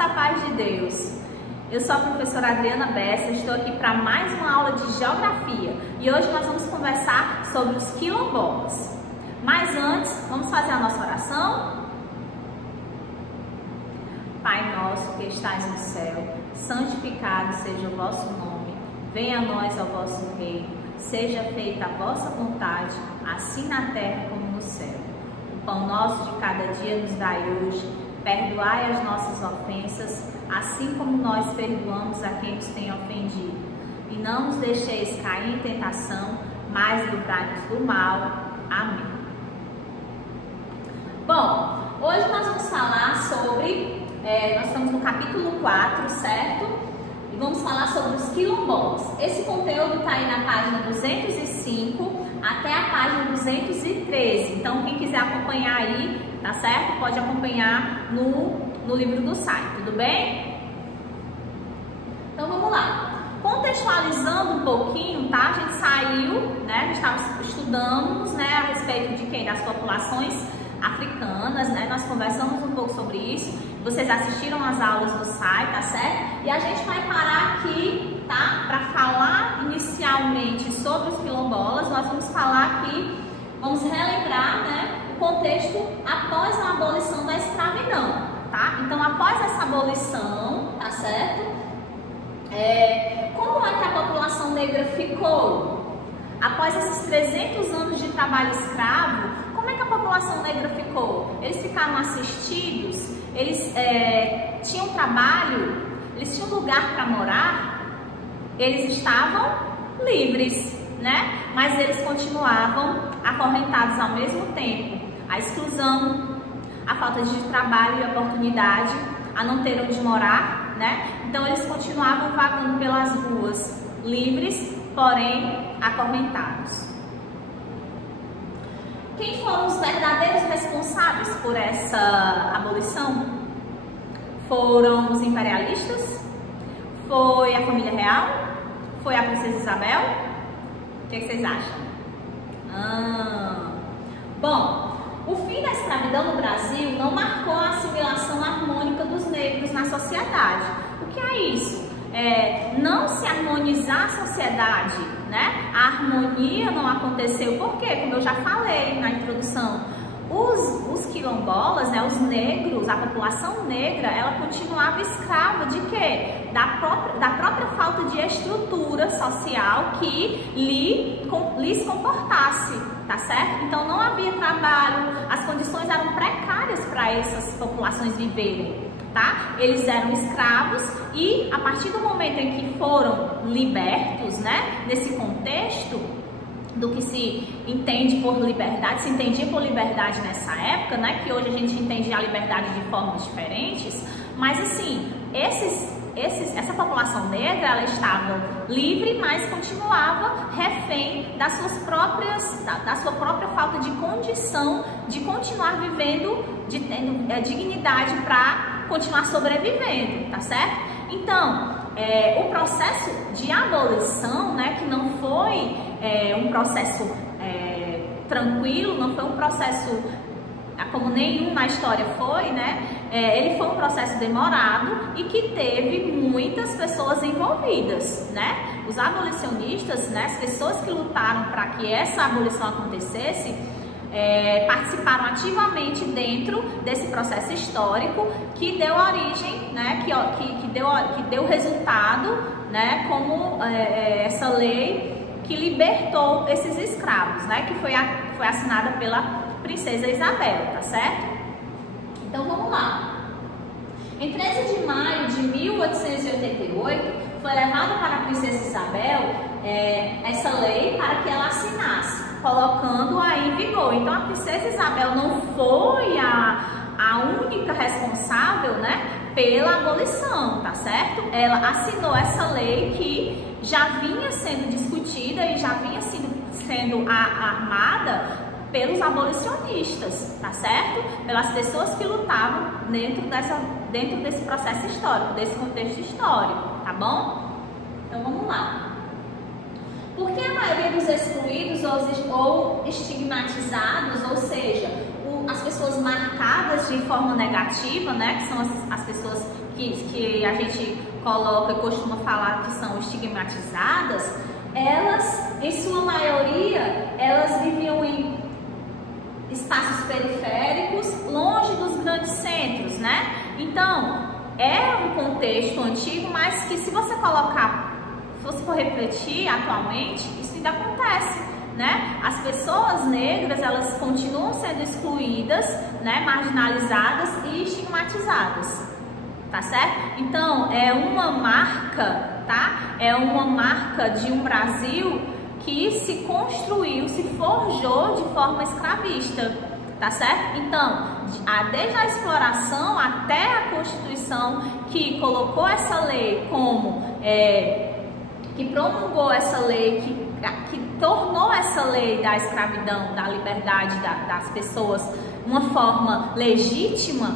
da paz de Deus. Eu sou a professora Adriana Bessa, estou aqui para mais uma aula de Geografia e hoje nós vamos conversar sobre os quilombolas. Mas antes, vamos fazer a nossa oração? Pai nosso que estais no céu, santificado seja o vosso nome, venha a nós o vosso reino, seja feita a vossa vontade, assim na terra como no céu. O pão nosso de cada dia nos dai hoje, perdoai as nossas ofensas, assim como nós perdoamos a quem nos tem ofendido. E não nos deixeis cair em tentação, mas livrai-nos do mal. Amém. Bom, hoje nós vamos falar sobre, nós estamos no capítulo 4, certo? E vamos falar sobre os quilombolas. Esse conteúdo está aí na página 205 até a página 213. Então, quem quiser acompanhar aí, tá certo? Pode acompanhar no livro do site, tudo bem? Então, vamos lá. Contextualizando um pouquinho, tá? A gente saiu, né? A gente estava estudando, né, a respeito de quem? Das populações africanas, né? Nós conversamos um pouco sobre isso. Vocês assistiram as aulas do site, tá certo? E a gente vai parar aqui, tá? Para falar inicialmente sobre os quilombolas. Nós vamos falar aqui, vamos relembrar, né, o contexto após a abolição da escravidão, tá? Então, após essa abolição, tá certo? Como é que a população negra ficou? Após esses 300 anos de trabalho escravo, como é que a população negra ficou? Eles ficaram assistidos, eles tinham trabalho, eles tinham lugar para morar, eles estavam livres, né? Mas eles continuavam acorrentados ao mesmo tempo. A exclusão, a falta de trabalho e oportunidade, a não ter onde morar, né? Então eles continuavam vagando pelas ruas, livres, porém acorrentados. Quem foram os verdadeiros responsáveis por essa abolição? Foram os imperialistas? Foi a família real? Foi a princesa Isabel? O que vocês acham? Bom, o fim da escravidão no Brasil não marcou a assimilação harmônica dos negros na sociedade. O que é isso? Não se harmonizar a sociedade, né? A harmonia não aconteceu, por quê? Como eu já falei na introdução, os quilombolas, né, os negros, a população negra, ela continuava escrava de quê? Da própria falta de estrutura social que lhes comportasse, tá certo? Então não havia trabalho, as condições eram precárias para essas populações viverem, tá? Eles eram escravos e a partir do momento em que foram libertos, né, nesse contexto do que se entende por liberdade, se entendia por liberdade nessa época, né, que hoje a gente entende a liberdade de formas diferentes, mas assim, essa população negra, ela estava livre, mas continuava refém das suas próprias, da sua própria falta de condição de continuar vivendo, de tendo dignidade para continuar sobrevivendo, tá certo? Então, o processo de abolição, né, que não foi um processo tranquilo, não foi um processo como nenhum na história foi, né? Ele foi um processo demorado e que teve muitas pessoas envolvidas, né? Os abolicionistas, né, as pessoas que lutaram para que essa abolição acontecesse, participaram ativamente dentro desse processo histórico que deu origem, né, que deu resultado, né, como essa lei que libertou esses escravos, né, que foi assinada pela princesa Isabel, tá certo? Então vamos lá. Em 13 de maio de 1888 foi levada para a princesa Isabel essa lei para que ela assinasse, colocando-a em vigor. Então a princesa Isabel não foi a única responsável, né, pela abolição, tá certo? Ela assinou essa lei que já vinha sendo discutida e já vinha sendo armada pelos abolicionistas, tá certo? Pelas pessoas que lutavam dentro desse processo histórico, desse contexto histórico, tá bom? Então vamos lá. Por que a maioria dos excluídos ou estigmatizados, ou seja, as pessoas pessoas marcadas de forma negativa, né, que são as pessoas que a gente coloca e costuma falar que são estigmatizadas, elas, em sua maioria, elas viviam em espaços periféricos, longe dos grandes centros, né? Então, é um contexto antigo, mas que se você colocar, se você for refletir atualmente, isso ainda acontece, né? As pessoas negras, elas continuam sendo excluídas, né? Marginalizadas e estigmatizadas, tá certo? Então, é uma marca, tá? É uma marca de um Brasil que se construiu, se forjou de forma escravista, tá certo? Então, desde a exploração até a Constituição que colocou essa lei como, que promulgou essa lei, que tornou essa lei da escravidão, da liberdade das pessoas uma forma legítima,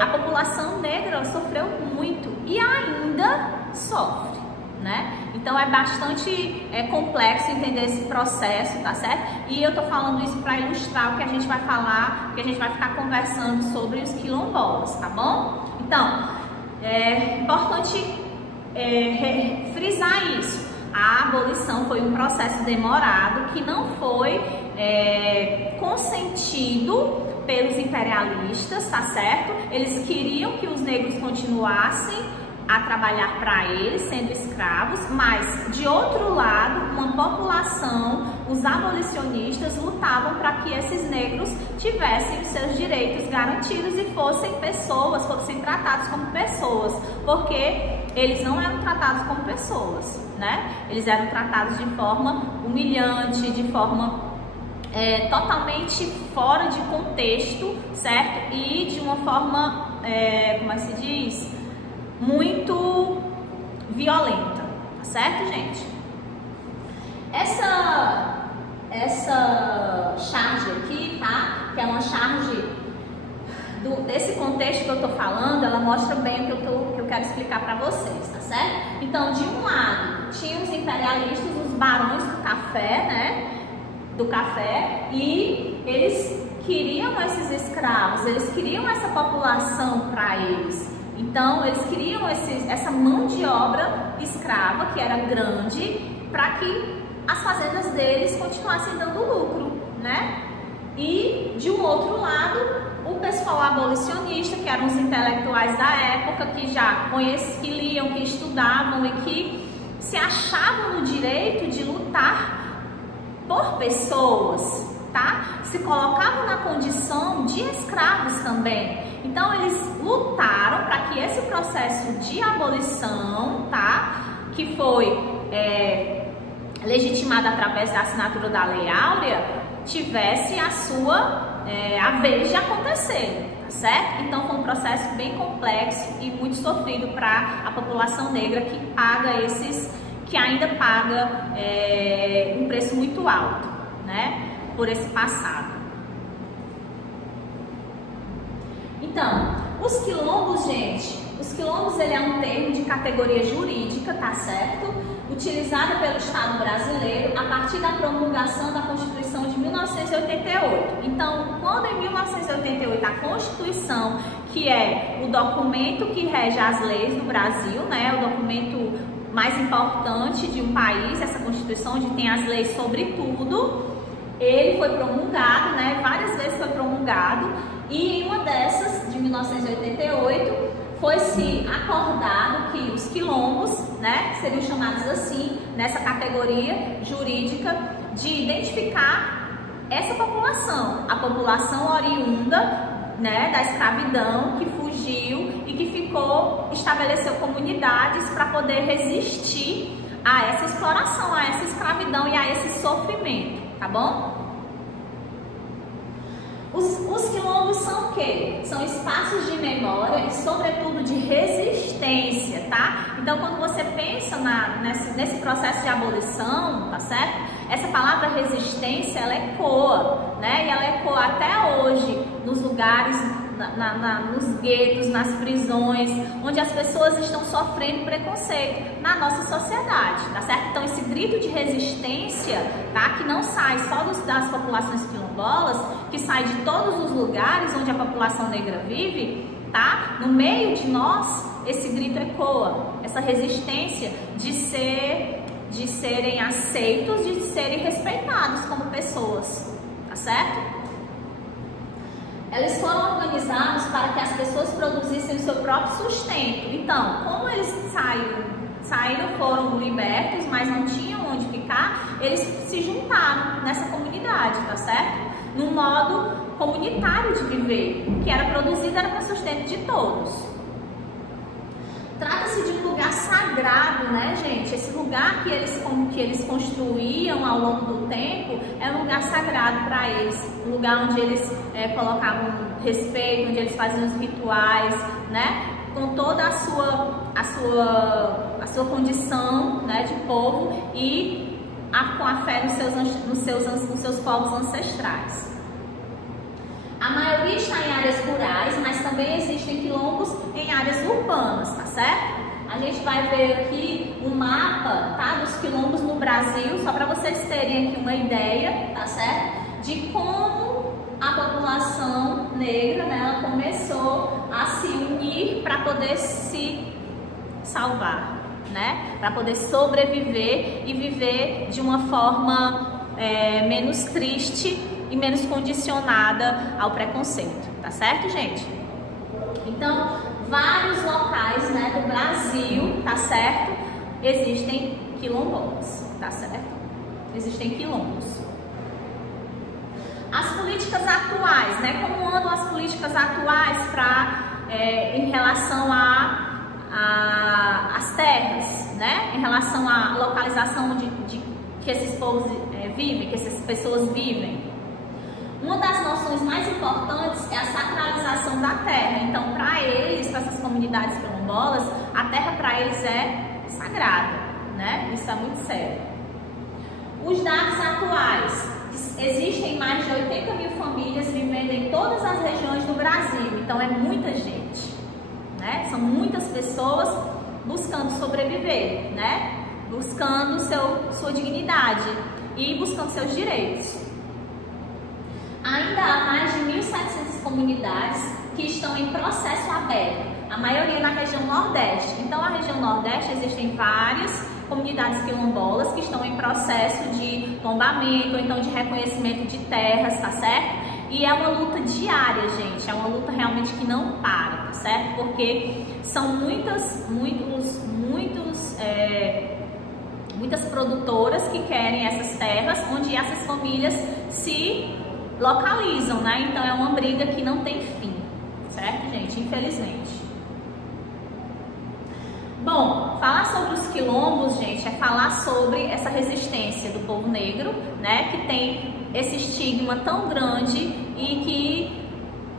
a população negra sofreu muito e ainda sofre, né? Então é bastante complexo entender esse processo, tá certo? E eu tô falando isso para ilustrar o que a gente vai falar, que a gente vai ficar conversando sobre os quilombolas, tá bom? Então, é importante frisar isso. A abolição foi um processo demorado que não foi consentido pelos imperialistas, tá certo? Eles queriam que os negros continuassem a trabalhar para eles, sendo escravos, mas de outro lado, uma população, os abolicionistas lutavam para que esses negros tivessem os seus direitos garantidos e fossem pessoas, fossem tratados como pessoas, porque eles não eram tratados como pessoas, né? Eles eram tratados de forma humilhante, de forma totalmente fora de contexto, certo? E de uma forma, como é que se diz? Muito violenta, tá certo, gente? Essa charge aqui, tá? Que é uma charge desse contexto que eu tô falando, ela mostra bem o que eu quero explicar para vocês, tá certo? Então, de um lado, tinha os imperialistas, os barões do café, né? Do café, e eles queriam esses escravos, eles queriam essa população para eles. Então, eles queriam essa mão de obra escrava, que era grande, para que as fazendas deles continuassem dando lucro, né? E, de um outro lado, o pessoal abolicionista, que eram os intelectuais da época, que já conheciam, que liam, que estudavam e que se achavam no direito de lutar por pessoas, tá? Se colocavam na condição de escravos também. Então, eles lutaram para que esse processo de abolição, tá? Que foi legitimado através da assinatura da Lei Áurea, tivesse a vez de acontecer, tá certo? Então, foi um processo bem complexo e muito sofrido para a população negra que ainda paga um preço muito alto, né? Por esse passado. Então, os quilombos, gente, os quilombos, ele é um termo de categoria jurídica, tá certo? Utilizado pelo Estado brasileiro a partir da promulgação da Constituição de 1988. Então, quando em 1988 a Constituição, que é o documento que rege as leis do Brasil, né, o documento mais importante de um país, essa Constituição onde tem as leis sobre tudo, ele foi promulgado, né, várias vezes foi promulgado, e em uma dessas, de 1988, foi-se acordado que os quilombos, né, seriam chamados assim, nessa categoria jurídica, de identificar essa população, a população oriunda, né, da escravidão, que fugiu e que estabeleceu comunidades para poder resistir a essa exploração, a essa escravidão e a esse sofrimento, tá bom? Os quilombos são o quê? São espaços de memória e, sobretudo, de resistência, tá? Então, quando você pensa nesse processo de abolição, tá certo? Essa palavra resistência, ela ecoa, né? E ela ecoa até hoje nos lugares nos guetos, nas prisões, onde as pessoas estão sofrendo preconceito na nossa sociedade, tá certo? Então esse grito de resistência, tá, que não sai só das populações quilombolas, que sai de todos os lugares onde a população negra vive, tá? No meio de nós, esse grito ecoa, essa resistência de serem aceitos, de serem respeitados como pessoas, tá certo? Eles foram organizados para que as pessoas produzissem o seu próprio sustento. Então, como eles saíram, foram libertos, mas não tinham onde ficar, eles se juntaram nessa comunidade, tá certo? Num modo comunitário de viver, que era produzido, era para o sustento de todos. Trata-se de um lugar sagrado, né, gente? Esse lugar que eles construíam ao longo do tempo é um lugar sagrado para eles, um lugar onde eles colocavam respeito, onde eles faziam os rituais, né, com toda a sua condição, né, de povo e com a fé nos seus povos ancestrais. A maioria está em áreas rurais, mas também existem quilombos em áreas urbanas, tá certo? A gente vai ver aqui um mapa, tá, dos quilombos no Brasil, só para vocês terem aqui uma ideia, tá certo? De como a população negra, né, ela começou a se unir para poder se salvar, né? Para poder sobreviver e viver de uma forma menos triste e menos condicionada ao preconceito, tá certo, gente? Então, vários locais, né, do Brasil, tá certo? Existem quilombolas, tá certo? Existem quilombos. As políticas atuais, né? Como andam as políticas atuais em relação às terras, né? Em relação à localização que esses povos vivem, que essas pessoas vivem. Uma das noções mais importantes é a sacralização da terra. Então, para eles, para essas comunidades quilombolas, a terra para eles é sagrada, né? Isso é muito sério. Os dados atuais: existem mais de 80 mil famílias vivendo em todas as regiões do Brasil. Então, é muita gente, né? São muitas pessoas buscando sobreviver, né? Buscando sua dignidade e buscando seus direitos. Ainda há mais de 1.700 comunidades que estão em processo aberto, a maioria na região Nordeste. Então, a região Nordeste existem várias comunidades quilombolas que estão em processo de tombamento, ou então de reconhecimento de terras, tá certo? E é uma luta diária, gente, é uma luta realmente que não para, tá certo? Porque são muitas produtoras que querem essas terras, onde essas famílias se localizam, né? Então é uma briga que não tem fim, certo, gente? Infelizmente. Bom, falar sobre os quilombos, gente, é falar sobre essa resistência do povo negro, né? Que tem esse estigma tão grande e que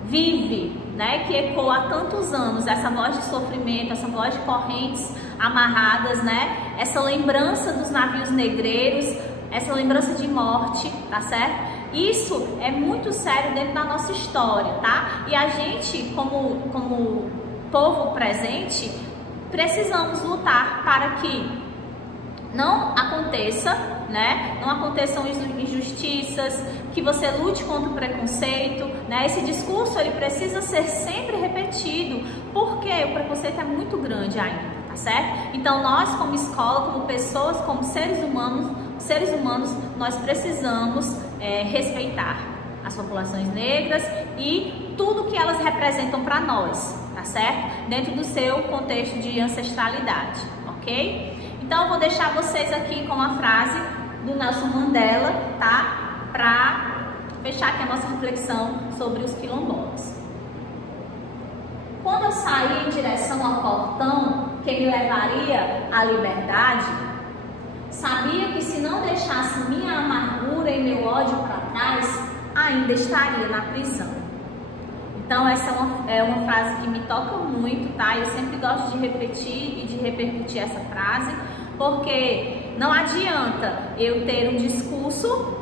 vive, né? Que ecoa há tantos anos essa voz de sofrimento, essa voz de correntes amarradas, né? Essa lembrança dos navios negreiros, essa lembrança de morte, tá certo? Isso é muito sério dentro da nossa história, tá? E a gente, como povo presente, precisamos lutar para que não aconteça, né? Não aconteçam injustiças, que você lute contra o preconceito, né? Esse discurso, ele precisa ser sempre repetido, porque o preconceito é muito grande ainda, tá certo? Então nós, como escola, como pessoas, como seres humanos, nós precisamos respeitar as populações negras e tudo que elas representam para nós, tá certo? Dentro do seu contexto de ancestralidade, ok? Então eu vou deixar vocês aqui com uma frase do Nelson Mandela, tá? Para fechar aqui a nossa reflexão sobre os quilombolas. Quando eu saí em direção ao portão que me levaria à liberdade, sabia que se não deixasse minha amargura e meu ódio para trás, ainda estaria na prisão. Então essa é uma frase que me toca muito, tá? Eu sempre gosto de repetir e de repercutir essa frase, porque não adianta eu ter um discurso,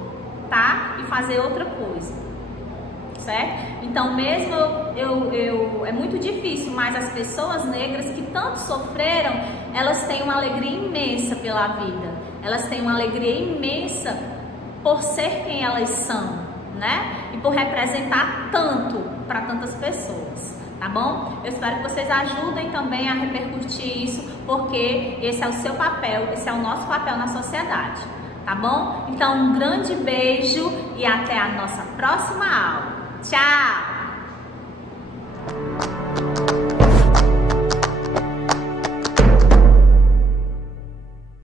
tá? E fazer outra coisa, certo? Então mesmo é muito difícil, mas as pessoas negras que tanto sofreram, elas têm uma alegria imensa pela vida, elas têm uma alegria imensa por ser quem elas são, né? E por representar tanto para tantas pessoas. Tá bom? Eu espero que vocês ajudem também a repercutir isso, porque esse é o seu papel, esse é o nosso papel na sociedade, tá bom? Então, um grande beijo e até a nossa próxima aula. Tchau!